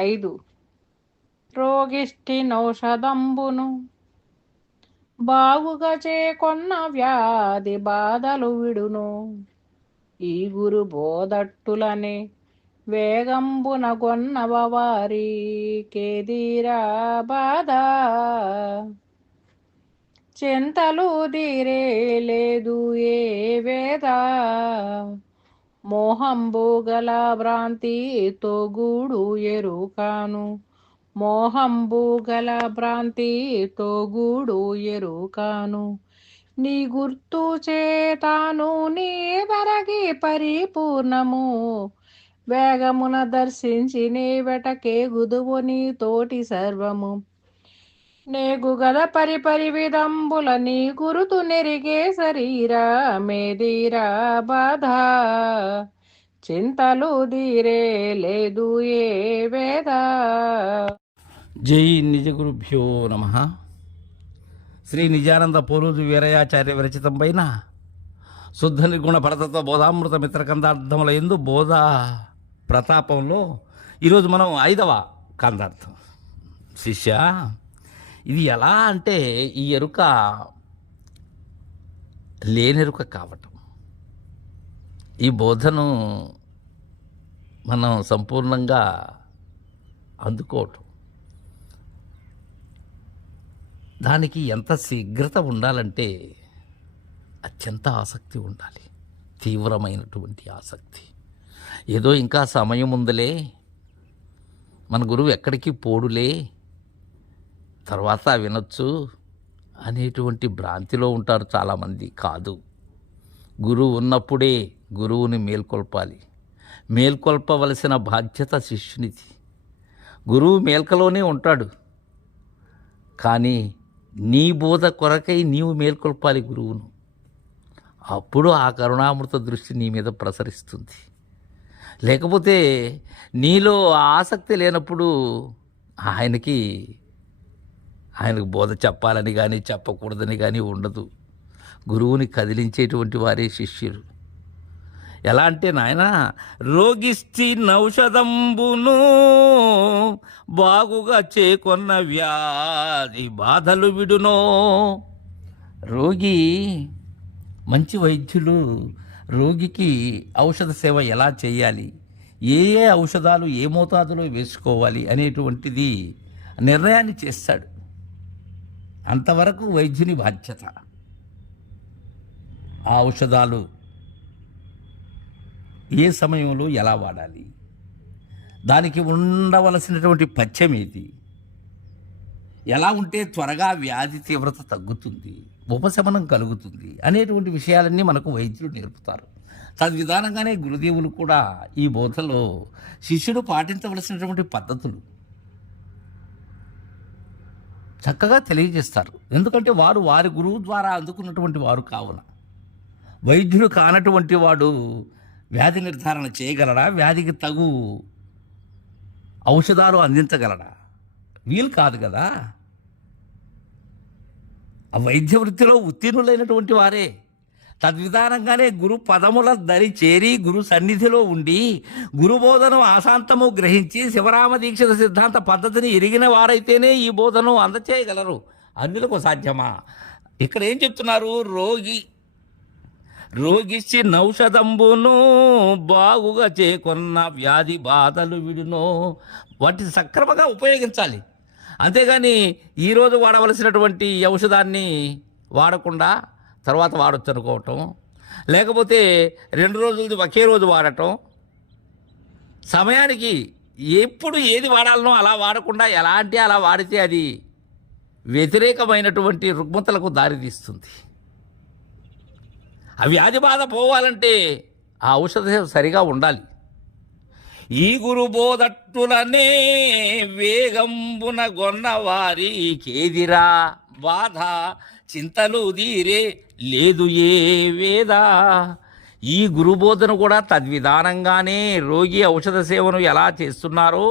5 రోగిష్టి నౌషధంబును బాగుగా చేకొన్న వ్యాధి బాధలు విడును. ఈ గురు బోధట్టులనే వేగంబున గొన్నవారి కేదీరా బాధ చింతలు దీరే లేదు ఏ వేద మోహంబు గల భ్రాంతితో గూడు ఎరుకాను మోహంబు గల భ్రాంతితో గూడు ఎరుకాను నీ గుర్తు చేతాను నీ వరగి పరిపూర్ణము వేగమున దర్శించి నీ వెటకే గుదువు నీ తోటి సర్వము నేగు గద పరిపరి విధంబుల నీ గురుతు నెరిగే శరీరా మేదీరా బాధ చింతలు దీరే లేదు ఏ వేద. జై నిజ గురుభ్యో నమ. శ్రీ నిజానంద పోలూరు వీరయాచార్య విరచితం పైన శుద్ధ నిర్గుణ భరతత్వ బోధామృత మిత్రకందార్థముల ఎందు బోధ ప్రతాపంలో ఈరోజు మనం 5వ కందార్థం. శిష్య, ఇది ఎలా అంటే ఈ ఎరుక లేనెరుక కావటం, ఈ బోధను మనం సంపూర్ణంగా అందుకోవటం, దానికి ఎంత శీఘ్రత ఉండాలంటే అత్యంత ఆసక్తి ఉండాలి, తీవ్రమైనటువంటి ఆసక్తి. ఏదో ఇంకా సమయం ఉందిలే, మన గురువు ఎక్కడికి పోడులే, తర్వాత వినొచ్చు అనేటువంటి భ్రాంతిలో ఉంటారు చాలామంది. కాదు, గురువు ఉన్నప్పుడే గురువుని మేల్కొల్పాలి. మేల్కొల్పవలసిన బాధ్యత శిష్యునిది. గురువు మేల్కలోనే ఉంటాడు, కానీ నీ బోధ కొరకై నీవు మేల్కొల్పాలి గురువును. అప్పుడు ఆ కరుణామృత దృష్టి నీ మీద ప్రసరిస్తుంది. లేకపోతే నీలో ఆసక్తి లేనప్పుడు ఆయనకు బోధ చెప్పాలని కానీ చెప్పకూడదని కానీ ఉండదు. గురువుని కదిలించేటువంటి వారే శిష్యులు. ఎలా అంటే, నాయన రోగిష్టి నౌషధంబును బాగుగా చేకొన్న వ్యాధి బాధలు విడునో. రోగి, మంచి వైద్యులు రోగికి ఔషధ సేవ ఎలా చేయాలి, ఏ ఏ ఔషధాలు ఏ మోతాదులో వేసుకోవాలి అనేటువంటిది నిర్ణయాన్ని చేస్తాడు. అంతవరకు వైద్యుని బాధ్యత. ఆ ఔషధాలు ఏ సమయంలో ఎలా వాడాలి, దానికి ఉండవలసినటువంటి పథ్యం ఏది, ఎలా ఉంటే త్వరగా వ్యాధి తీవ్రత తగ్గుతుంది, ఉపశమనం కలుగుతుంది అనేటువంటి విషయాలన్నీ మనకు వైద్యులు నేర్పుతారు. తద్విధానంగానే గురుదేవులు కూడా ఈ బోధలో శిష్యుడు పాటించవలసినటువంటి పద్ధతులు చక్కగా తెలియజేస్తారు. ఎందుకంటే వారు వారి గురువు ద్వారా అందుకున్నటువంటి వారు కావున. వైద్యుడు కానటువంటి వాడు వ్యాధి నిర్ధారణ చేయగలడా, వ్యాధికి తగు ఔషధాలు అందించగలడా? వీలు కాదు కదా. ఆ వైద్య వృత్తిలో ఉత్తీర్ణులైనటువంటి వారే. తద్విధానంగానే గురు పదముల దరి చేరి గురు సన్నిధిలో ఉండి గురుబోధను ఆశాంతము గ్రహించి శివరామ దీక్షిత సిద్ధాంత పద్ధతిని ఎరిగిన వారైతేనే ఈ బోధను అందచేయగలరు. అందులకు సాధ్యమా? ఇక్కడ ఏం చెప్తున్నారు? రోగిచ్చి నౌషధంబును బాగుగా చేకొన్న వ్యాధి బాధలు విడునో. వాటిని సక్రమంగా ఉపయోగించాలి. అంతేగాని ఈరోజు వాడవలసినటువంటి ఔషధాన్ని వాడకుండా తర్వాత వాడొచ్చు అనుకోవటం, లేకపోతే 2 రోజులది ఒకే రోజు వాడటం, సమయానికి ఎప్పుడు ఏది వాడాలనో అలా వాడకుండా ఎలా అంటే అలా వాడితే అది వ్యతిరేకమైనటువంటి రుగ్మతలకు దారితీస్తుంది. ఆ వ్యాధి బాధ పోవాలంటే ఆ ఔషధం సరిగా ఉండాలి. ఈ గురు బోధట్టులనే వేగంబున గొన్నవారి కేదిరా బాధ చింతలు దీరే లేదు ఏ వేద. ఈ గురుబోధను కూడా తద్విధానంగానే రోగి ఔషధ సేవను ఎలా చేస్తున్నారో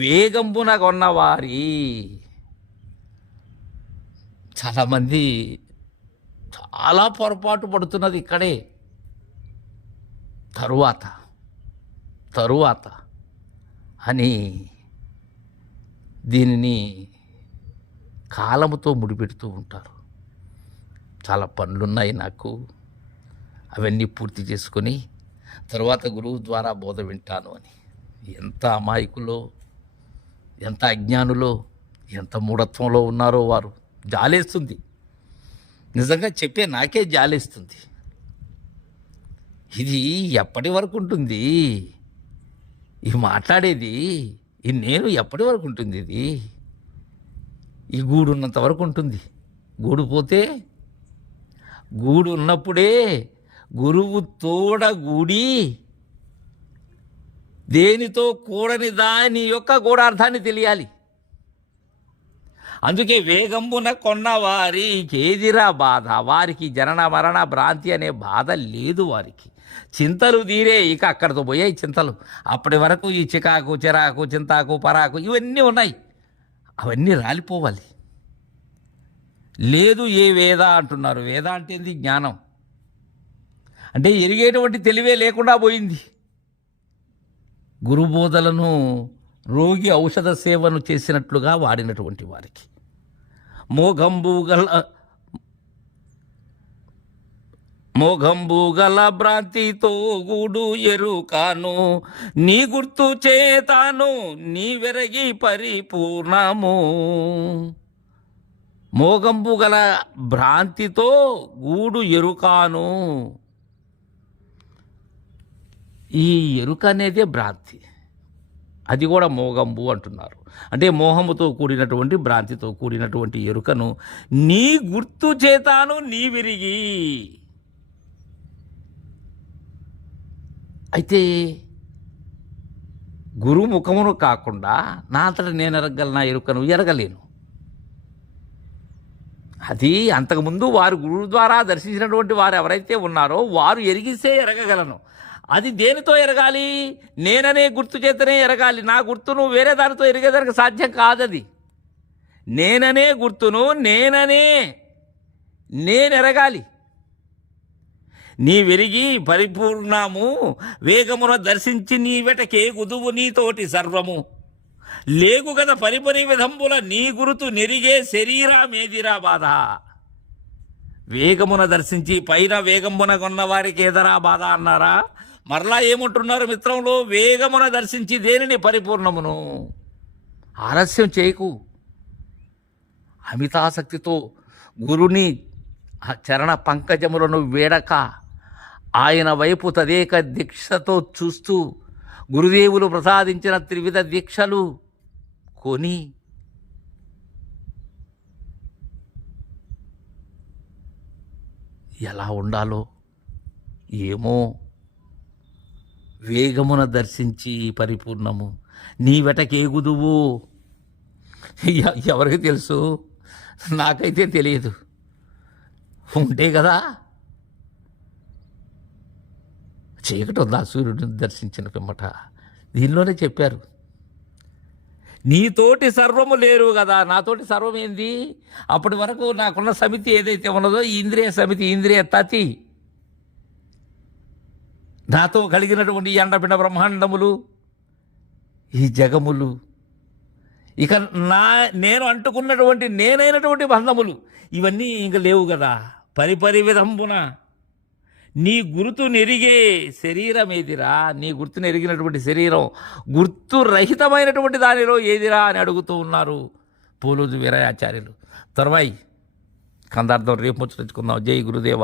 వేగంబున కొన్నవారి. చాలామంది చాలా పొరపాటు పడుతున్నది ఇక్కడే. తరువాత అని దీనిని కాలముతో ముడిపెడుతూ ఉంటారు. చాలా పనులున్నాయి నాకు, అవన్నీ పూర్తి చేసుకొని తరువాత గురువు ద్వారా బోధ వింటాను అని. ఎంత అమాయకులో, ఎంత అజ్ఞానులో, ఎంత మూఢత్వంలో ఉన్నారో వారు. జాలేస్తుంది, నిజంగా చెప్పే నాకే జాలేస్తుంది. ఇది ఎప్పటి వరకు ఉంటుంది? ఈ మాట్లాడేది ఈ నేను ఎప్పటి వరకు ఉంటుంది? ఇది ఈ గూడు ఉన్నంత వరకు ఉంటుంది. గూడు పోతే, గూడు ఉన్నప్పుడే గురువు తోడ గూడి దేనితో కూడని దాని యొక్క గూఢార్థాన్ని తెలియాలి. అందుకే వేగంబున కొన్నవారికి ఏదిరా బాధ, వారికి జనన మరణ భ్రాంతి అనే బాధ లేదు. వారికి చింతలు తీరే, ఇక అక్కడితో పోయాయి చింతలు. అప్పటి వరకు ఈ చికాకు, చిరాకు, చింతాకు, పరాకు ఇవన్నీ ఉన్నాయి, అవన్నీ రాలిపోవాలి. లేదు ఏ వేద అంటున్నారు. వేద అంటే ఏంది? జ్ఞానం అంటే ఎరిగేటువంటి తెలివే లేకుండా పోయింది. గురుబోధలను రోగి ఔషధ సేవను చేసినట్లుగా వాడినటువంటి వారికి మోఘంబు గల భ్రాంతితో గూడు ఎరుకాను, నీ గుర్తు చేతాను నీ వెరగి పరిపూర్ణము. మోఘంబు గల భ్రాంతితో గూడు ఎరుకాను. ఈ ఎరుక అనేదే భ్రాంతి, అది కూడా మోగంబు అంటున్నారు. అంటే మోహముతో కూడినటువంటి, భ్రాంతితో కూడినటువంటి ఎరుకను నీ గుర్తు చేతాను నీ విరిగి. అయితే గురు ముఖమును కాకుండా నా అంతటా నేను ఎరగలనా ఎరుకను? ఎరగలేను. అది అంతకుముందు వారు గురువు ద్వారా దర్శించినటువంటి వారు ఎవరైతే ఉన్నారో వారు ఎరిగిస్తే ఎరగగలను. అది దేనితో ఎరగాలి? నేననే గుర్తు చేతనే ఎరగాలి. నా గుర్తును వేరే దానితో ఎరిగేదానికి సాధ్యం కాదది. నేననే గుర్తును నేను ఎరగాలి. నీ వెరిగి పరిపూర్ణము వేగమున దర్శించి నీ వెటకే గుదువు నీతోటి సర్వము. లేగు గద పరిపరి విధంబుల నీ గురుతు నెరిగే శరీరమేదిరా బాధ. వేగమున దర్శించి పైన వేగమున కొన్న వారికి ఏదరా బాధ అన్నారా? మరలా ఏమంటున్నారు మిత్రంలో? వేగమున దర్శించి దేనిని? పరిపూర్ణమును. ఆలస్యం చేయకు. అమితాసక్తితో గురుని చరణ పంకజములను వేడక ఆయన వైపు తదేక దీక్షతో చూస్తూ గురుదేవులు ప్రసాదించిన త్రివిధ దీక్షలు కొని ఎలా ఉండాలో ఏమో. వేగమున దర్శించి పరిపూర్ణము నీ వెటకేగుదువు. ఎవరికి తెలుసు? నాకైతే తెలియదు. ఉంటే కదా చీకటి ఉందా సూర్యుడిని దర్శించిన పిమ్మట? దీనిలోనే చెప్పారు, నీతోటి సర్వము లేరు కదా. నాతోటి సర్వం ఏంది? అప్పటి వరకు నాకున్న సమితి ఏదైతే ఉన్నదో ఇంద్రియ సమితి, ఇంద్రియ తతి, నాతో కలిగినటువంటి ఎండపిండ బ్రహ్మాండములు, ఈ జగములు, ఇక నేను అంటుకున్నటువంటి నేనైనటువంటి బంధములు, ఇవన్నీ ఇంక లేవు కదా. పరిపరి విధంబున నీ గుర్తు నెరిగే శరీరం ఏదిరా? నీ గుర్తును ఎరిగినటువంటి శరీరం గుర్తు రహితమైనటువంటి దానిలో ఏదిరా అని అడుగుతూ ఉన్నారు పోలోజు వీరయాచార్యులు. తర్వాయి కందార్థం రేపు ముచ్చరించుకుందాం. జై గురుదేవ.